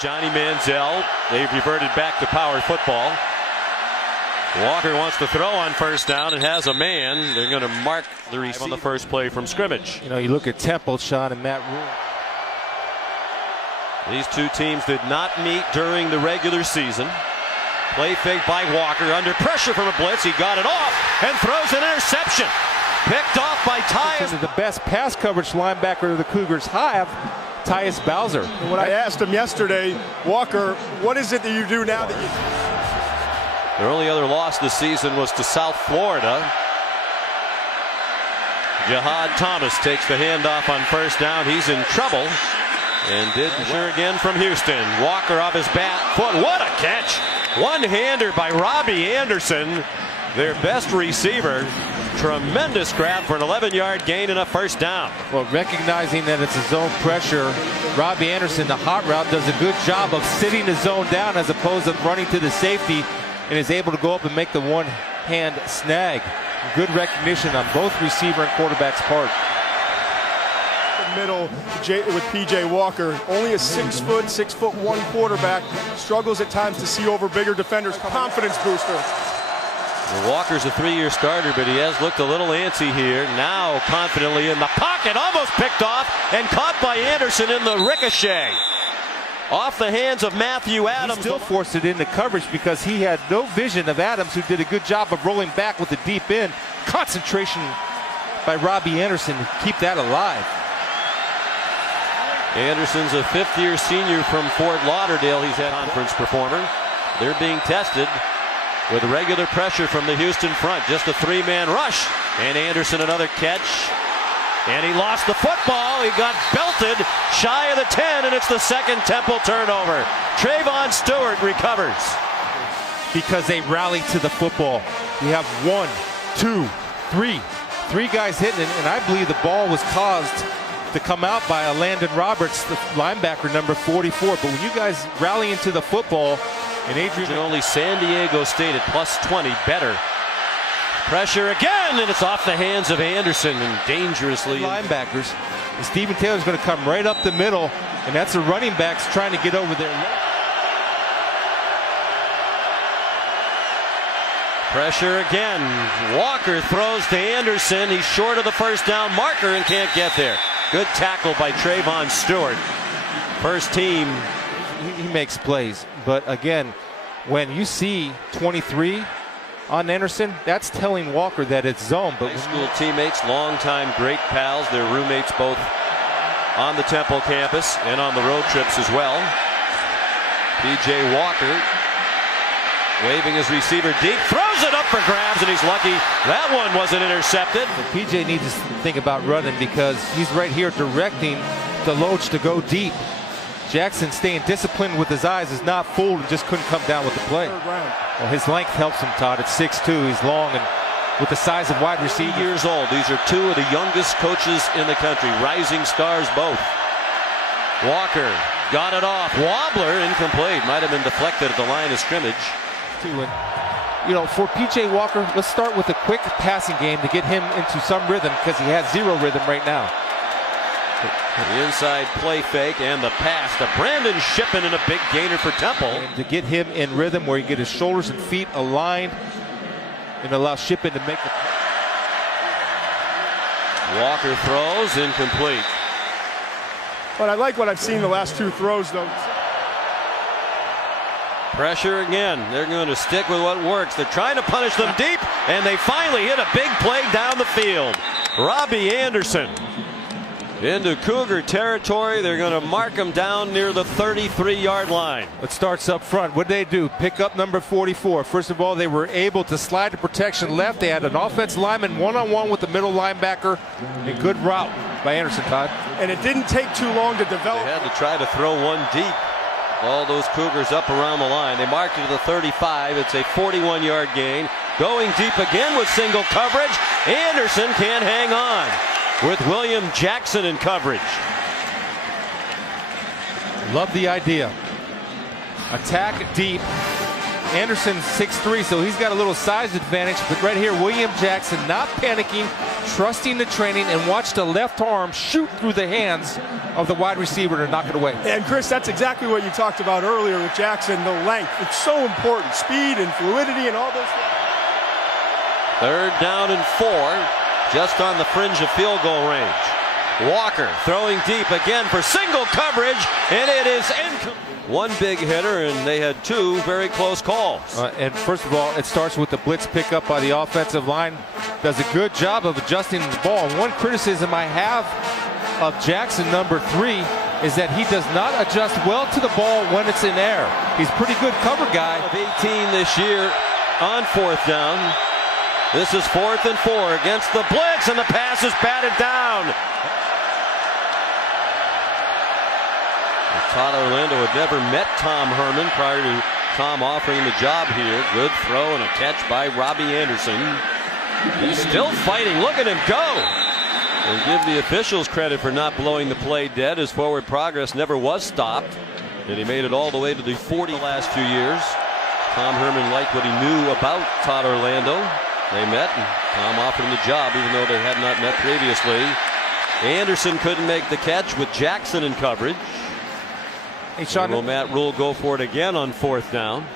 Johnny Manziel. They've reverted back to power football. Walker wants to throw on first down and has a man. They're going to mark the receiver on the first play from scrimmage. You know, you look at Temple, Sean, and Matt Rule. These two teams did not meet during the regular season. Play fake by Walker under pressure from a blitz. He got it off and throws an interception. Picked off by Tyus. The best pass coverage linebacker the Cougars have, Tyus Bowser. And when I asked him yesterday, Walker, what is it that you do now that you... Their only other loss this season was to South Florida. Jihad Thomas takes the handoff on first down. He's in trouble. And did sure again from Houston. Walker off his bat foot. What a catch! One-hander by Robby Anderson, their best receiver. Tremendous grab for an 11-yard gain and a first down. Well, recognizing that it's a zone pressure, Robby Anderson, the hot route, does a good job of sitting the zone down as opposed to running to the safety, and is able to go up and make the one-hand snag. Good recognition on both receiver and quarterback's part. Middle with PJ Walker, only a 6'1" quarterback, struggles at times to see over bigger defenders. Confidence booster. Well, Walker's a 3-year starter, but he has looked a little antsy here. Now confidently in the pocket, almost picked off and caught by Anderson in the ricochet. Off the hands of Matthew Adams. He still forced it into coverage because he had no vision of Adams, who did a good job of rolling back with the deep end. Concentration by Robby Anderson to keep that alive. Anderson's a 5th-year senior from Fort Lauderdale. He's a conference performer. They're being tested with regular pressure from the Houston front. Just a 3-man rush. And Anderson another catch. And he lost the football. He got belted shy of the 10, and it's the second Temple turnover. Trayvon Stewart recovers. Because they rally to the football. You have 1, 2, 3. 3 guys hitting it, and I believe the ball was caused to come out by a Landon Roberts, the linebacker number 44. But when you guys rally into the football, and Adrian... Only San Diego State at +20 better. Pressure again, and it's off the hands of Anderson and dangerously. Linebackers. And Stephen Taylor's going to come right up the middle, and that's the running backs trying to get over there. Pressure again. Walker throws to Anderson. He's short of the first down marker and can't get there. Good tackle by Trayvon Stewart. First team. He makes plays, but again, when you see 23 on Anderson, that's telling Walker that it's zone. But high school teammates, longtime great pals, their roommates both on the Temple campus and on the road trips as well. PJ Walker waving his receiver deep, throws it up for grabs, and he's lucky that one wasn't intercepted. But PJ needs to think about running because he's right here directing the Loach to go deep. Jackson staying disciplined with his eyes, is not fooled, and just couldn't come down with the play. Well, his length helps him, Todd. It's 6'2". He's long, and with the size of wide receiver. 8 years old. These are 2 of the youngest coaches in the country. Rising stars both. Walker got it off. Wobbler incomplete. Might have been deflected at the line of scrimmage. You know, for PJ Walker, let's start with a quick passing game to get him into some rhythm, because he has 0 rhythm right now. The inside play fake and the pass to Brandon Shippen, and a big gainer for Temple. And to get him in rhythm where he get his shoulders and feet aligned and allow Shippen to make the... Walker throws incomplete. But I like what I've seen the last 2 throws, though. Pressure again. They're going to stick with what works. They're trying to punish them deep, and they finally hit a big play down the field. Robby Anderson into Cougar territory. They're going to mark him down near the 33-yard line. It starts up front. What did they do? Pick up number 44. First of all, they were able to slide to protection left. They had an offensive lineman one-on-one with the middle linebacker. A good route by Anderson, Todd. And it didn't take too long to develop. They had to try to throw one deep. All those Cougars up around the line. They marked it to the 35. It's a 41-yard gain. Going deep again with single coverage. Anderson can't hang on with William Jackson in coverage. Love the idea. Attack deep. Anderson's 6'3", so he's got a little size advantage. But right here, William Jackson not panicking, trusting the training, and watch the left arm shoot through the hands of the wide receiver to knock it away. And Chris, that's exactly what you talked about earlier with Jackson, the length. It's so important, speed and fluidity and all those things. 3rd down and 4, just on the fringe of field goal range. Walker throwing deep again for single coverage, and it is incomplete. One big hitter, and they had 2 very close calls. And first of all, it starts with the blitz pickup by the offensive line. Does a good job of adjusting the ball. And one criticism I have of Jackson, number 3, is that he does not adjust well to the ball when it's in air. He's a pretty good cover guy. Of 18 this year on 4th down. This is 4th and 4 against the blitz, and the pass is batted down. Todd Orlando had never met Tom Herman prior to Tom offering the job here. Good throw and a catch by Robby Anderson. He's still fighting. Look at him go. And give the officials credit for not blowing the play dead. His forward progress never was stopped. And he made it all the way to the 40 last few years. Tom Herman liked what he knew about Todd Orlando. They met, and Tom offered him the job even though they had not met previously. Anderson couldn't make the catch with Jackson in coverage. Hey, Sean, will Matt Rule go for it again on 4th down?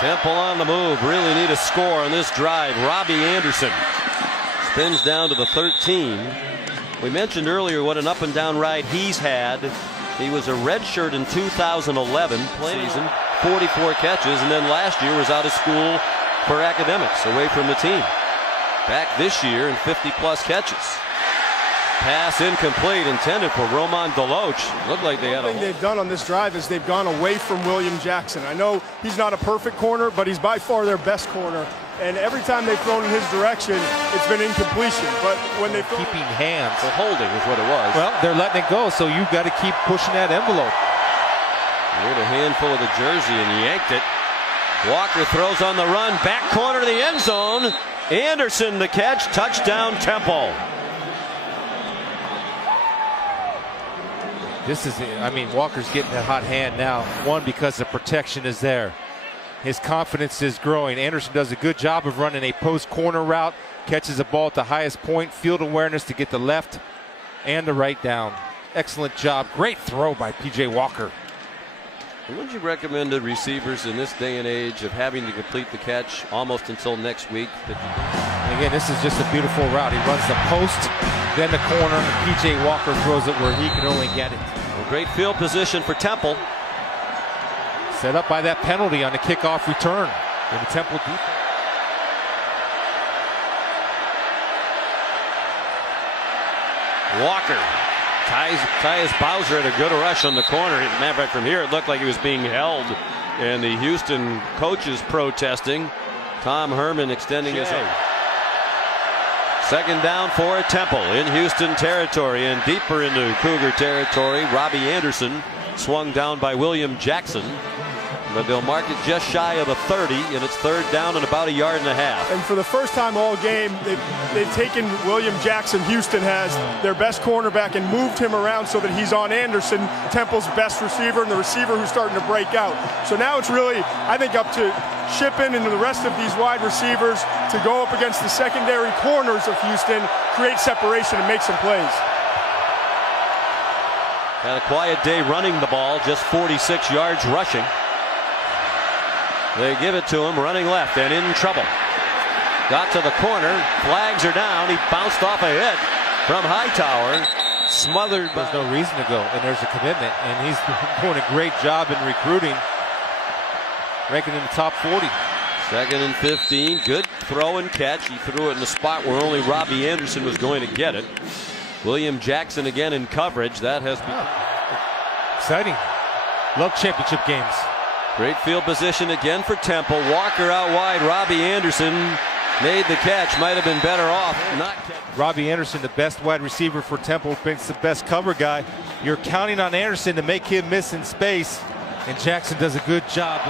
Temple on the move. Really need a score on this drive. Robby Anderson spins down to the 13. We mentioned earlier what an up and down ride he's had. He was a redshirt in 2011 season, 44 catches, and then last year was out of school for academics, away from the team. Back this year in 50-plus catches. Pass incomplete, intended for Roman Deloach. Looked like they had a... One thing they've done on this drive is they've gone away from William Jackson. I know he's not a perfect corner, but he's by far their best corner. And every time they've thrown in his direction, it's been incompletion. But when they've keeping hands, the holding is what it was. Well, they're letting it go, so you've got to keep pushing that envelope. With a handful of the jersey and yanked it. Walker throws on the run, back corner to the end zone. Anderson the catch, touchdown Temple. This is, I mean, Walker's getting a hot hand now. One, because the protection is there. His confidence is growing. Anderson does a good job of running a post corner route, catches the ball at the highest point, field awareness to get the left and the right down. Excellent job. Great throw by P.J. Walker. Would you recommend to receivers in this day and age of having to complete the catch almost until next week? And again, this is just a beautiful route. He runs the post, then the corner, and P.J. Walker throws it where he can only get it. Well, great field position for Temple. Set up by that penalty on the kickoff return in the Temple defense. Walker ties Bowser at a good rush on the corner. As a matter of fact, from here it looked like he was being held, and the Houston coaches protesting. Tom Herman extending his own. 2nd down for Temple in Houston territory, and deeper into Cougar territory. Robby Anderson swung down by William Jackson, but they'll mark it just shy of the 30, and it's 3rd down and about 1.5 yards. And for the first time all game, they've taken William Jackson, Houston has, their best cornerback, and moved him around so that he's on Anderson, Temple's best receiver, and the receiver who's starting to break out. So now it's really, I think, up to Shippen and the rest of these wide receivers to go up against the secondary corners of Houston, create separation, and make some plays. Had a quiet day running the ball, just 46 yards rushing. They give it to him running left and in trouble. Got to the corner, flags are down. He bounced off a hit from Hightower, smothered. There's no reason to go, and there's a commitment, and he's doing a great job in recruiting, ranking in the top 40. 2nd and 15, good throw and catch. He threw it in the spot where only Robby Anderson was going to get it. William Jackson again in coverage. That has been exciting. Love championship games. Great field position again for Temple. Walker out wide. Robby Anderson made the catch. Might have been better off not catch. Robby Anderson, the best wide receiver for Temple, makes the best cover guy. You're counting on Anderson to make him miss in space, and Jackson does a good job.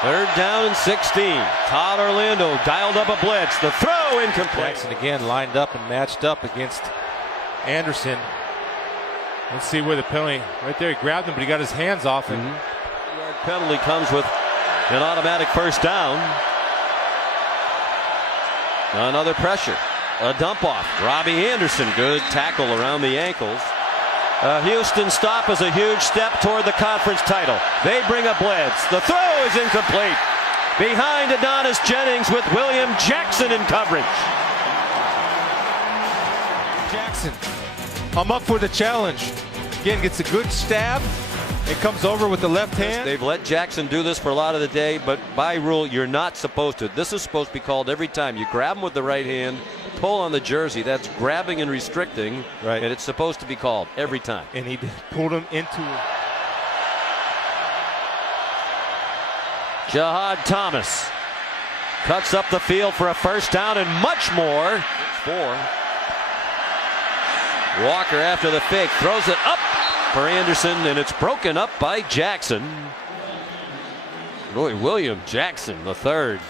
3rd down and 16. Todd Orlando dialed up a blitz. The throw incomplete. Jackson again lined up and matched up against Anderson. Let's see where the penalty, right there, he grabbed him, but he got his hands off him. Penalty comes with an automatic first down. Another pressure. A dump off. Robby Anderson, good tackle around the ankles. Houston stop is a huge step toward the conference title. They bring a blitz. The throw is incomplete. Behind Adonis Jennings with William Jackson in coverage. Jackson, I'm up for the challenge. Again, gets a good stab. It comes over with the left hand. They've let Jackson do this for a lot of the day, but by rule, you're not supposed to. This is supposed to be called every time. You grab him with the right hand, pull on the jersey. That's grabbing and restricting, right? And it's supposed to be called every time. And he pulled him into Jahad Thomas cuts up the field for a first down and much more. 4. Walker after the fake throws it up for Anderson, and it's broken up by Jackson. Boy, William Jackson, the third,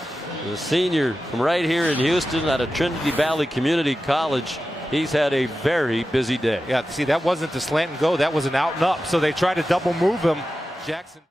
the senior from right here in Houston out of Trinity Valley Community College. He's had a very busy day. Yeah, see, that wasn't the slant and go. That was an out and up. So they tried to double move him. Jackson.